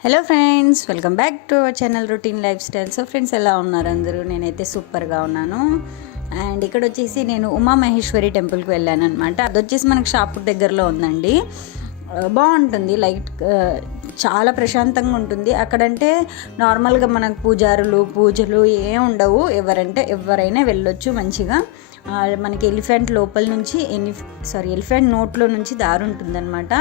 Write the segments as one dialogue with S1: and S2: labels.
S1: Hello friends welcome back to our channel routine lifestyle so friends ఎలా ఉన్నారు అందరూ? నేనైతే సూపర్గా ఉన్నాను. అండ్ ఇక్కడ వచ్చేసి నేను ఉమా మహేశ్వరి టెంపుల్కి వెళ్ళాను అనమాట అది వచ్చేసి మనకు షాపూర్ దగ్గరలో ఉందండి. బాగుంటుంది. లైట్ చాలా ప్రశాంతంగా ఉంటుంది. అక్కడంటే నార్మల్గా మనకు పూజారులు పూజలు ఏం ఉండవు. ఎవరంటే ఎవరైనా వెళ్ళొచ్చు మంచిగా. మనకి ఎలిఫెంట్ లోపల నుంచి ఎని సారీ ఎలిఫెంట్ నోట్లో నుంచి దారి ఉంటుందన్నమాట.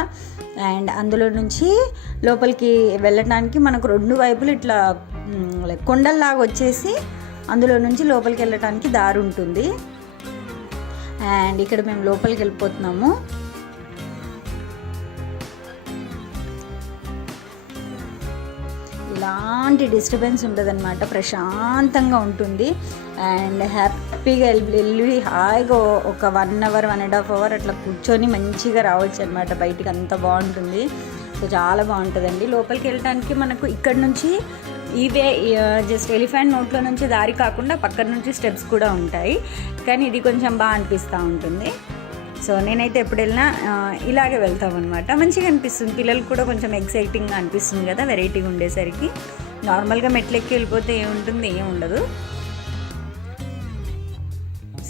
S1: అండ్ అందులో నుంచి లోపలికి వెళ్ళటానికి మనకు రెండు వైపులు ఇట్లా లైక్ కొండల్లాగా వచ్చేసి అందులో నుంచి లోపలికి వెళ్ళటానికి దారి ఉంటుంది. అండ్ ఇక్కడ మేము లోపలికి వెళ్ళిపోతున్నాము. ఎలాంటి డిస్టర్బెన్స్ ఉండదన్నమాట. ప్రశాంతంగా ఉంటుంది. అండ్ హ్యాపీ హ్యాపీగా వెళ్ళి హాయిగా ఒక one hour one and half hour అట్లా కూర్చొని మంచిగా రావచ్చు అనమాట బయటికి అంత బాగుంటుంది. సో చాలా బాగుంటుందండి. లోపలికి వెళ్ళడానికి మనకు ఇక్కడ నుంచి ఇవే జస్ట్ ఎలిఫెంట్ నోట్లో నుంచి దారి కాకుండా పక్కన నుంచి స్టెప్స్ కూడా ఉంటాయి. కానీ ఇది కొంచెం బాగా అనిపిస్తూ ఉంటుంది. సో నేనైతే ఎప్పుడు వెళ్ళినా ఇలాగే వెళ్తామన్నమాట మంచిగా అనిపిస్తుంది. పిల్లలకు కూడా కొంచెం ఎక్సైటింగ్గా అనిపిస్తుంది కదా వెరైటీగా ఉండేసరికి. నార్మల్గా మెట్లెక్కి వెళ్ళిపోతే ఏముంటుంది? ఏం ఉండదు.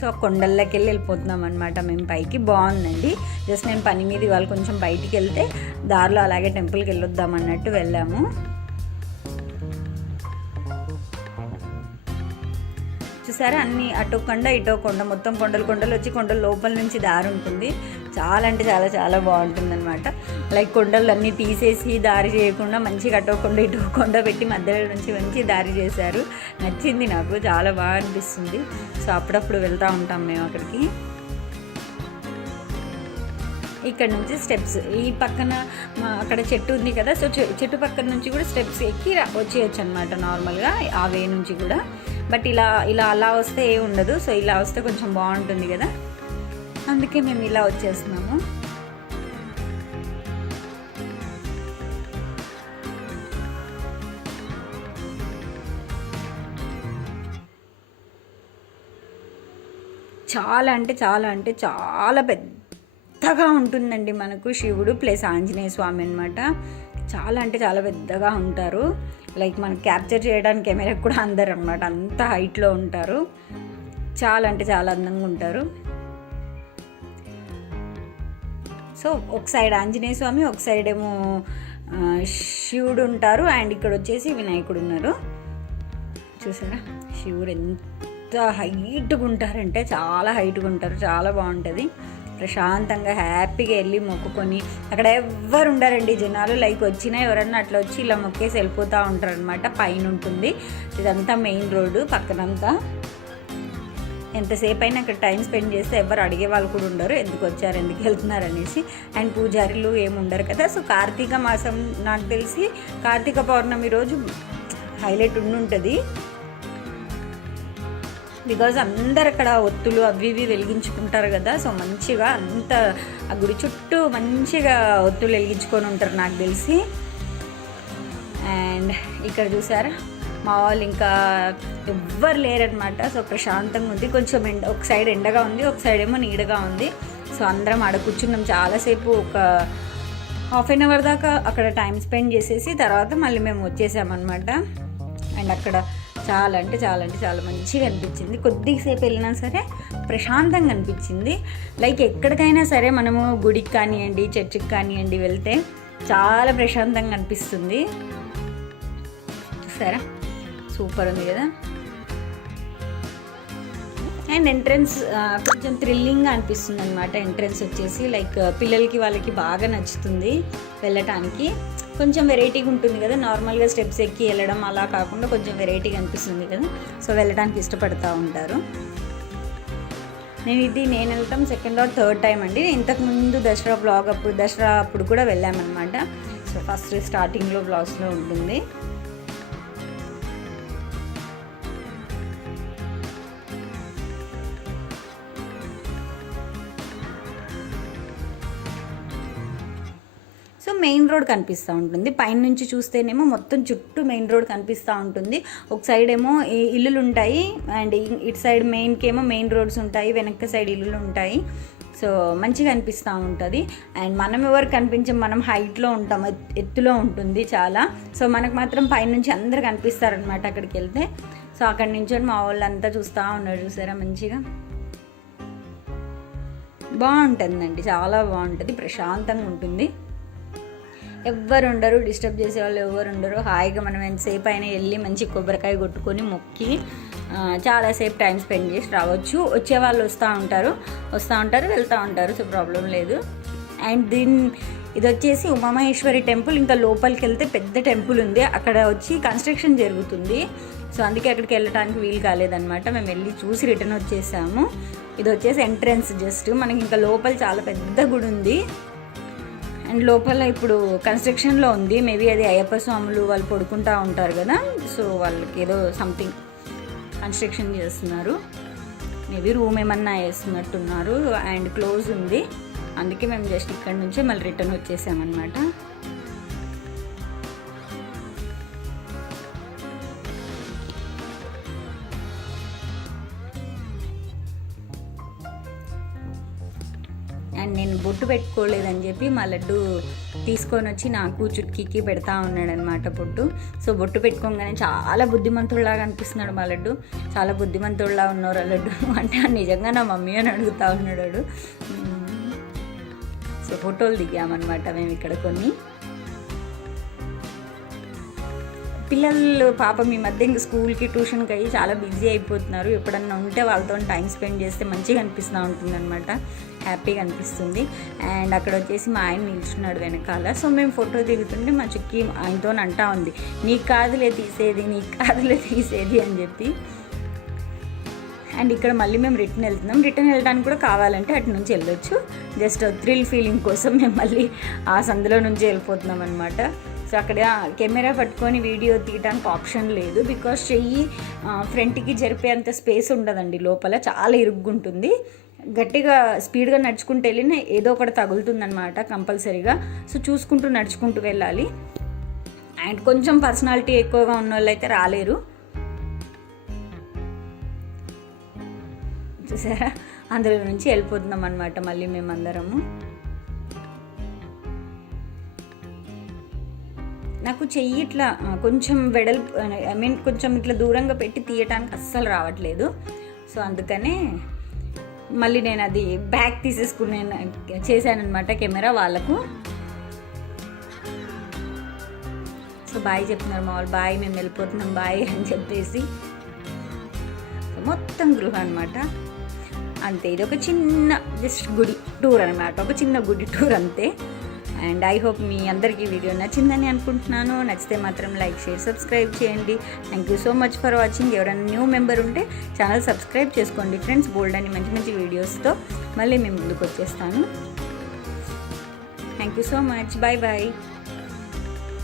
S1: సో కొండల్లోకి వెళ్ళి వెళ్ళిపోతున్నాం అనమాట మేము పైకి. బాగుందండి. జస్ట్ నేను పని మీద ఇవాళ కొంచెం బయటికి వెళ్తే దారిలో అలాగే టెంపుల్కి వెళ్ళొద్దాం అన్నట్టు వెళ్ళాము. చూసారా అన్ని? అటు కొండ ఇటో కొండ. మొత్తం కొండలు కొండలు వచ్చి కొండల లోపల నుంచి దారి ఉంటుంది. చాలా అంటే చాలా చాలా బాగుంటుందన్నమాట. లైక్ కొండలన్నీ తీసేసి దారి చేయకుండా మంచిగా అటో ఇటు కొండ పెట్టి మధ్యలో నుంచి మంచి దారి చేశారు. నచ్చింది నాకు చాలా బాగా అనిపిస్తుంది. సో అప్పుడప్పుడు వెళ్తూ ఉంటాం మేము అక్కడికి. ఇక్కడ నుంచి స్టెప్స్ ఈ పక్కన మా అక్కడ చెట్టు ఉంది కదా సో చె- చెట్టు పక్కన నుంచి కూడా స్టెప్స్ ఎక్కి వచ్చేయచ్చు అనమాట నార్మల్గా ఆ వే నుంచి కూడా. బట్ ఇలా ఇలా అలా వస్తే ఏ ఉండదు. సో ఇలా వస్తే కొంచెం బాగుంటుంది కదా. అందుకే మేము ఇలా వచ్చేస్తున్నాము. చాలా అంటే చాలా అంటే చాలా పెద్దగా ఉంటుందండి మనకు శివుడు ప్లస్ ఆంజనేయ స్వామి అనమాట చాలా అంటే చాలా పెద్దగా ఉంటారు. లైక్ మనకు క్యాప్చర్ చేయడానికి కెమెరా కూడా అందరు అనమాట అంత హైట్లో ఉంటారు. చాలా అంటే చాలా అందంగా ఉంటారు. సో ఒక సైడ్ ఆంజనేయ స్వామి ఒక సైడ్ ఏమో శివుడు ఉంటారు. అండ్ ఇక్కడ వచ్చేసి వినాయకుడు ఉన్నారు. చూసారా? శివుడు ఎంత హైట్గా ఉంటారంటే చాలా హైట్గా ఉంటారు. చాలా బాగుంటుంది. ప్రశాంతంగా హ్యాపీగా వెళ్ళి మొక్కుకొని అక్కడ ఎవ్వరు ఉండరండి. జనాలు లైక్ వచ్చినా ఎవరన్నా అట్లా వచ్చి ఇలా మొక్కేసి వెళ్ళిపోతూ ఉంటారు అనమాట పైన ఉంటుంది. ఇదంతా మెయిన్ రోడ్డు పక్కనంతా. ఎంతసేపు అయినా అక్కడ టైం స్పెండ్ చేస్తే ఎవరు అడిగే వాళ్ళు కూడా ఉండరు. ఎందుకు వచ్చారు ఎందుకు వెళ్తున్నారు అనేసి. అండ్ పూజారులు ఏమి ఉండరు కదా. సో కార్తీక మాసం నాకు తెలిసి కార్తీక పౌర్ణమి రోజు హైలైట్ ఉండి ఉంటుంది బికాజ్ అందరు అక్కడ ఒత్తులు అవి ఇవి వెలిగించుకుంటారు కదా. సో మంచిగా అంత ఆ గుడి చుట్టూ మంచిగా ఒత్తులు వెలిగించుకొని ఉంటారు నాకు తెలిసి. అండ్ ఇక్కడ చూసారా? మా వాళ్ళు ఇంకా ఎవ్వరు లేరనమాట సో ప్రశాంతంగా ఉంది. కొంచెం ఎండ ఒక సైడ్ ఎండగా ఉంది ఒక సైడ్ ఏమో నీడగా ఉంది. సో అందరం ఆడ కూర్చున్నాం. చాలాసేపు ఒక హాఫ్ అన్ అవర్ దాకా అక్కడ టైం స్పెండ్ చేసేసి తర్వాత మళ్ళీ మేము వచ్చేసామన్నమాట. అండ్ అక్కడ చాలా అంటే చాలా అంటే చాలా మంచిగా అనిపించింది. కొద్దిసేపు వెళ్ళినా సరే ప్రశాంతంగా అనిపించింది. లైక్ ఎక్కడికైనా సరే మనము గుడికి కానివ్వండి చర్చికి కానివ్వండి వెళ్తే చాలా ప్రశాంతంగా అనిపిస్తుంది. సరే. సూపర్ ఉంది కదా. అండ్ ఎంట్రన్స్ కొంచెం థ్రిల్లింగ్గా అనిపిస్తుంది అనమాట ఎంట్రన్స్ వచ్చేసి లైక్ పిల్లలకి వాళ్ళకి బాగా నచ్చుతుంది వెళ్ళటానికి. కొంచెం వెరైటీగా ఉంటుంది కదా. నార్మల్గా స్టెప్స్ ఎక్కి వెళ్ళడం అలా కాకుండా కొంచెం వెరైటీగా అనిపిస్తుంది కదా. సో వెళ్ళడానికి ఇష్టపడుతూ ఉంటారు. నేను ఇది నేను వెళ్తాం సెకండ్ ఆర్ థర్డ్ టైం అండి. ఇంతకుముందు దసరా బ్లాగ్ అప్పుడు దసరా అప్పుడు కూడా వెళ్ళామన్నమాట. సో ఫస్ట్ స్టార్టింగ్లో బ్లాగ్స్లో ఉంటుంది. మెయిన్ రోడ్ కనిపిస్తూ ఉంటుంది. పైన నుంచి చూస్తేనేమో మొత్తం చుట్టూ మెయిన్ రోడ్ కనిపిస్తూ ఉంటుంది. ఒక సైడ్ ఏమో ఈ- ఇల్లులు ఉంటాయి అండ్ ఇటు సైడ్ మెయిన్కి ఏమో మెయిన్ రోడ్స్ ఉంటాయి. వెనక సైడ్ ఇల్లులు ఉంటాయి సో మంచిగా అనిపిస్తూ ఉంటుంది. అండ్ మనం ఎవరు కనిపించం మనం హైట్లో ఉంటాం. ఎత్- ఎత్తులో ఉంటుంది చాలా. సో మనకు మాత్రం పైనుంచి అందరు కనిపిస్తారనమాట అక్కడికి వెళ్తే సో అక్కడి నుంచి మా వాళ్ళంతా చూస్తూ ఉన్నారు చూసారా మంచిగా? బాగుంటుందండి. చాలా బాగుంటుంది. ప్రశాంతంగా ఉంటుంది. ఎవ్వరు ఉండరు డిస్టర్బ్ చేసే వాళ్ళు ఎవరు ఉండరు హాయిగా మనం ఎంతసేపు అయినా వెళ్ళి మంచి కొబ్బరికాయ కొట్టుకొని మొక్కి చాలాసేపు టైం స్పెండ్ చేసి రావచ్చు. వచ్చే వాళ్ళు వస్తూ ఉంటారు. వస్తూ ఉంటారు వెళ్తూ ఉంటారు. సో ప్రాబ్లం లేదు. అండ్ దీని ఇది వచ్చేసి ఉమామహేశ్వరి టెంపుల్. ఇంకా లోపలికి వెళ్తే పెద్ద టెంపుల్ ఉంది. అక్కడ వచ్చి కన్స్ట్రక్షన్ జరుగుతుంది. సో అందుకే అక్కడికి వెళ్ళడానికి వీలు కాలేదన్నమాట. మేము వెళ్ళి చూసి రిటర్న్ వచ్చేసాము. ఇది వచ్చేసి ఎంట్రన్స్ జస్ట్. మనకి ఇంకా లోపల చాలా పెద్ద గుడి ఉంది అండ్ లోపల ఇప్పుడు కన్స్ట్రక్షన్లో ఉంది. మేబీ అది అయ్యప్ప స్వాములు వాళ్ళు పడుకుంటా ఉంటారు కదా. సో వాళ్ళకి ఏదో సంథింగ్ కన్స్ట్రక్షన్ చేస్తున్నారు. మేబీ రూమ్ ఏమన్నా వేస్తున్నట్టున్నారు. అండ్ క్లోజ్ ఉంది. అందుకే మేము జస్ట్ ఇక్కడ నుంచే మళ్ళీ రిటర్న్ వచ్చేసామన్నమాట. బొట్టు పెట్టుకోలేదని చెప్పి మా లడ్డు తీసుకొని వచ్చి నాకు చుట్కీకి పెడతా ఉన్నాడనమాట బొట్టు. సో బొట్టు పెట్టుకోగానే చాలా బుద్ధిమంతుడిలాగా అనిపిస్తున్నాడు మా లడ్డు. చాలా బుద్ధిమంతుడిలా ఉన్నారు ఆ లడ్డు. అంటే నిజంగా నా మమ్మీ అని అడుగుతా ఉన్నాడు సో ఫోటోలు దిగామన్నమాట మేము ఇక్కడ కొన్ని. పిల్లలు పాపం ఈ మధ్య ఇంకా స్కూల్కి ట్యూషన్కి అయ్యి చాలా బిజీ అయిపోతున్నారు. ఎప్పుడన్నా ఉంటే వాళ్ళతో టైం స్పెండ్ చేస్తే మంచిగా అనిపిస్తూ ఉంటుంది అనమాట హ్యాపీగా అనిపిస్తుంది. అండ్ అక్కడ వచ్చేసి మా ఆయన నిల్చున్నాడు వెనకాల. సో మేము ఫోటో దిగుతుంటే మా చుక్కి ఆయనతో అంటా ఉంది నీకు కాదులే తీసేది నీకు కాదులే తీసేది అని చెప్పి. అండ్ ఇక్కడ మళ్ళీ మేము రిటర్న్ వెళ్తున్నాం. రిటర్న్ వెళ్ళడానికి కూడా కావాలంటే అటు నుంచి వెళ్ళొచ్చు. జస్ట్ థ్రిల్ ఫీలింగ్ కోసం మేము మళ్ళీ ఆ సందులో నుంచి వెళ్ళిపోతున్నాం అనమాట సో అక్కడ కెమెరా పట్టుకొని వీడియో తీయడానికి ఆప్షన్ లేదు బికాస్ చెయ్యి ఫ్రంట్కి జరిపేంత స్పేస్ ఉండదండి లోపల. చాలా ఇరుగ్గుంటుంది. గట్టిగా స్పీడ్గా నడుచుకుంటూ వెళ్ళినా ఏదో ఒకటి తగులుతుందనమాట కంపల్సరీగా. సో చూసుకుంటూ నడుచుకుంటూ వెళ్ళాలి. అండ్ కొంచెం పర్సనాలిటీ ఎక్కువగా ఉన్న వాళ్ళు అయితే రాలేరు. చూసారా? అందులో నుంచి వెళ్ళిపోతున్నాం అనమాట మళ్ళీ మేమందరము. నాకు చెయ్యి ఇట్లా కొంచెం వెడల్పు ఐ మీన్ కొంచెం ఇట్లా దూరంగా పెట్టి తీయటానికి అస్సలు రావట్లేదు. సో అందుకనే మళ్ళీ నేను అది బ్యాక్ తీసేసుకునే చేశానమాట కెమెరా వాళ్ళకు. సో బాయ్ చెప్తున్నారు మా వాళ్ళు బాయ్ మేము వెళ్ళిపోతున్నాం బాయ్ అని చెప్పేసి. మొత్తం గృహ అనమాట అంతే ఇది ఒక చిన్న జస్ట్ గుడి టూర్ అనమాట ఒక చిన్న గుడి టూర్ అంతే. అండ్ ఐ హోప్ మీ అందరికీ వీడియో నచ్చిందని అనుకుంటున్నాను. నచ్చితే మాత్రం లైక్ షేర్ సబ్స్క్రైబ్ చేయండి. Thank you so much for watching ఎవరైనా న్యూ మెంబర్ ఉంటే ఛానల్ సబ్స్క్రైబ్ చేసుకోండి ఫ్రెండ్స్ బోల్డ్ అని మంచి మంచి వీడియోస్తో మళ్ళీ మేము ముందుకు వచ్చేస్తాను. Thank you so much bye bye